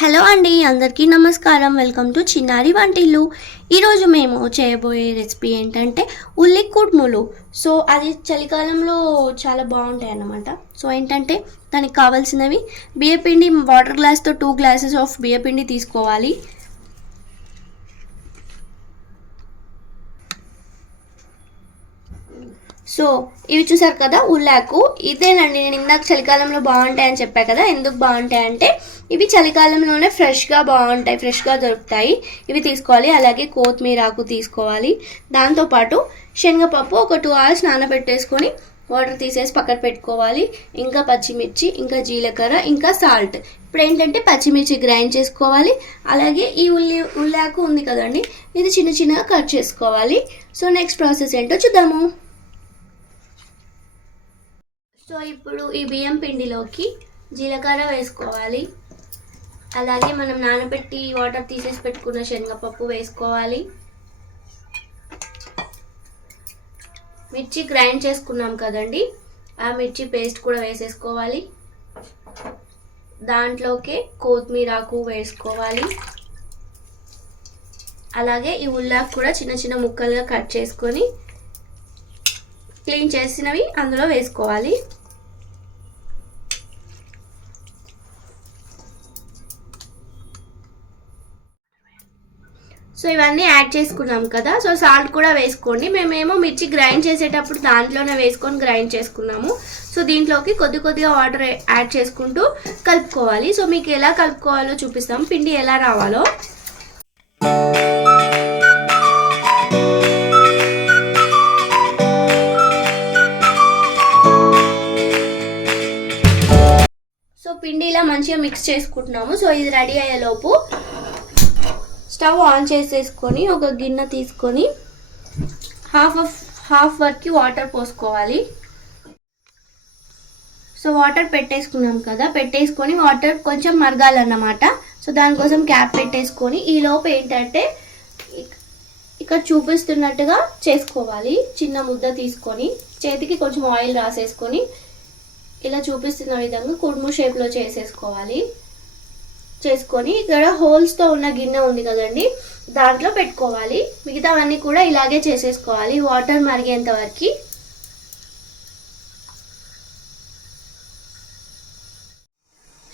Hello అండి, అందరికీ నమస్కారం. వెల్కమ్ టు చిన్నారి వంటిల్లు. ఈరోజు మేము చేయబోయే రెసిపీ ఏంటంటే ఉల్లి కుడుములు. సో అది చలికాలంలో చాలా బాగుంటాయి అన్నమాట. సో ఏంటంటే దానికి కావాల్సినవి బియ్యపిండి, వాటర్ గ్లాస్తో 2 గ్లాసెస్ ఆఫ్ బియ్యపిండి తీసుకోవాలి. సో ఇవి చూసారు కదా, ఉల్లాకు. ఇదేనండి, నేను ఇందాక చలికాలంలో బాగుంటాయని చెప్పా కదా. ఎందుకు బాగుంటాయంటే ఇవి చలికాలంలోనే ఫ్రెష్గా బాగుంటాయి, ఫ్రెష్గా దొరుకుతాయి. ఇవి తీసుకోవాలి. అలాగే కొత్తిమీర ఆకు తీసుకోవాలి. దాంతోపాటు శనగపప్పు ఒక 2 hours నానబెట్టేసుకొని వాటర్ తీసేసి పక్కన పెట్టుకోవాలి. ఇంకా పచ్చిమిర్చి, ఇంకా జీలకర్ర, ఇంకా సాల్ట్. ఇప్పుడు ఏంటంటే పచ్చిమిర్చి గ్రైండ్ చేసుకోవాలి. అలాగే ఈ ఉల్లాకు ఉంది కదండి, ఇది చిన్న చిన్నగా కట్ చేసుకోవాలి. సో నెక్స్ట్ ప్రాసెస్ ఏంటో చూద్దాము. సో ఇప్పుడు ఈ బియ్యం పిండిలోకి జీలకర్ర వేసుకోవాలి. అలాగే మనం నానబెట్టి వాటర్ తీసేసి పెట్టుకున్న శనగపప్పు వేసుకోవాలి. మిర్చి గ్రైండ్ చేసుకున్నాం కదండి, ఆ మిర్చి పేస్ట్ కూడా వేసేసుకోవాలి. దాంట్లోకి కొత్తిమీర ఆకు వేసుకోవాలి. అలాగే ఈ ఉల్లాకు కూడా చిన్న చిన్న ముక్కలుగా కట్ చేసుకొని క్లీన్ చేసినవి అందులో వేసుకోవాలి. సో ఇవన్నీ యాడ్ చేసుకున్నాం కదా. సో సాల్ట్ కూడా వేసుకోండి. మేమేమో మిర్చి గ్రైండ్ చేసేటప్పుడు దాంట్లోనే వేసుకొని గ్రైండ్ చేసుకున్నాము. సో దీంట్లోకి కొద్దిగా వాటర్ యాడ్ చేసుకుంటూ కలుపుకోవాలి. సో మీకు ఎలా కలుపుకోవాలో చూపిస్తాం, పిండి ఎలా రావాలో. సో పిండి ఇలా మంచిగా మిక్స్ చేసుకుంటున్నాము. సో ఇది రెడీ అయ్యేలోపు స్టవ్ ఆన్ చేసేసుకొని ఒక గిన్నె తీసుకొని హాఫ్ వరకు వాటర్ పోసుకోవాలి. సో వాటర్ పెట్టేసుకున్నాం కదా, పెట్టేసుకొని వాటర్ కొంచెం మరగాలన్నమాట. సో దానికోసం క్యాప్ పెట్టేసుకొని ఈ లోపు ఏంటంటే ఇక్కడ చూపిస్తున్నట్టుగా చేసుకోవాలి. చిన్న ముద్ద తీసుకొని చేతికి కొంచెం ఆయిల్ రాసేసుకొని ఇలా చూపిస్తున్న విధంగా కుడుము షేప్లో చేసేసుకోవాలి. చేసుకొని ఇక్కడ హోల్స్తో ఉన్న గిన్నె ఉంది కదండి, దాంట్లో పెట్టుకోవాలి. మిగతావన్నీ కూడా ఇలాగే చేసేసుకోవాలి వాటర్ మరిగేంత వరకు.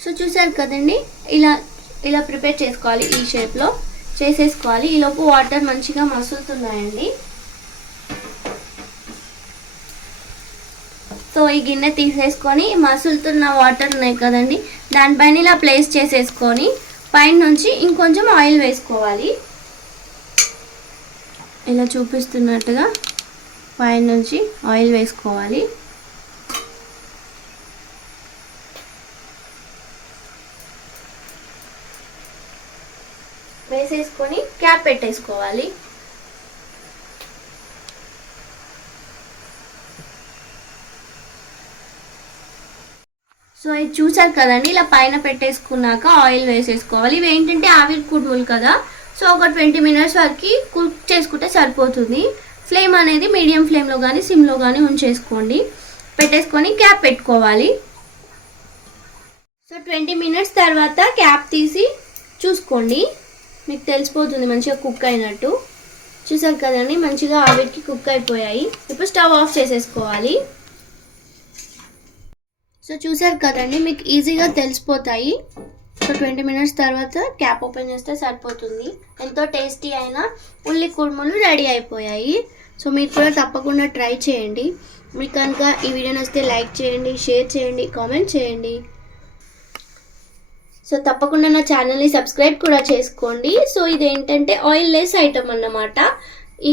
సో చూసారు కదండి, ఇలా ప్రిపేర్ చేసుకోవాలి. ఈ షేప్లో చేసేసుకోవాలి. ఈలోపు వాటర్ మంచిగా మసులుతున్నాయండి. సో ఈ గిన్నె తీసేసుకొని మసులుతున్న వాటర్ ఉన్నాయి కదండి, దానిపైన ఇలా ప్లేస్ చేసేసుకొని పైన నుంచి ఇంకొంచెం ఆయిల్ వేసుకోవాలి. ఇలా చూపిస్తున్నట్టుగా పైన నుంచి ఆయిల్ వేసుకోవాలి. వేసేసుకొని క్యాప్ పెట్టేసుకోవాలి. సో ఇది చూసారు కదండి, ఇలా పైన పెట్టేసుకున్నాక ఆయిల్ వేసేసుకోవాలి. ఇవి ఏంటంటే ఆవిరి కుడుములు కదా, సో ఒక 20 minutes వరకు కుక్ చేసుకుంటే సరిపోతుంది. ఫ్లేమ్ అనేది మీడియం ఫ్లేమ్లో కానీ సిమ్లో కానీ ఉంచేసుకోండి. పెట్టేసుకొని క్యాప్ పెట్టుకోవాలి. సో 20 minutes తర్వాత క్యాప్ తీసి చూసుకోండి, మీకు తెలిసిపోతుంది మంచిగా కుక్ అయినట్టు. చూసారు కదండి, మంచిగా ఆవిరికి కుక్ అయిపోయాయి. ఇప్పుడు స్టవ్ ఆఫ్ చేసేసుకోవాలి. సో చూసారు కదండి, మీకు ఈజీగా తెలిసిపోతాయి. సో 20 minutes తర్వాత క్యాప్ ఓపెన్ చేస్తే సరిపోతుంది. ఎంతో టేస్టీ అయిన ఉల్లి కుడుములు రెడీ అయిపోయాయి. సో మీరు కూడా తప్పకుండా ట్రై చేయండి. మీకు కనుక ఈ వీడియో నచ్చితే లైక్ చేయండి, షేర్ చేయండి, కామెంట్ చేయండి. సో తప్పకుండా నా ఛానల్ని సబ్స్క్రైబ్ కూడా చేసుకోండి. సో ఇదేంటంటే ఆయిల్ లెస్ ఐటమ్ అన్నమాట.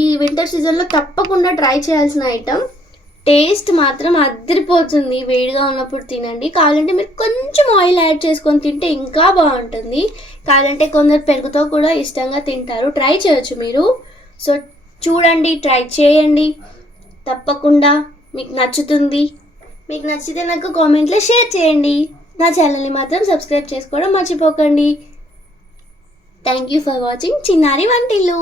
ఈ వింటర్ సీజన్లో తప్పకుండా ట్రై చేయాల్సిన ఐటమ్. టేస్ట్ మాత్రం అదిరిపోతుంది. వేడిగా ఉన్నప్పుడు తినండి. కావాలంటే మీరు కొంచెం ఆయిల్ యాడ్ చేసుకొని తింటే ఇంకా బాగుంటుంది. కావాలంటే కొందరు పెరుగుతో కూడా ఇష్టంగా తింటారు. ట్రై చేయొచ్చు మీరు. సో చూడండి, ట్రై చేయండి, తప్పకుండా మీకు నచ్చుతుంది. మీకు నచ్చితే నాకు కామెంట్లో షేర్ చేయండి. నా ఛానల్ని మాత్రం సబ్స్క్రైబ్ చేసుకోవడం మర్చిపోకండి. థ్యాంక్ యూ ఫర్ వాచింగ్ చిన్నారి వంటిల్లు.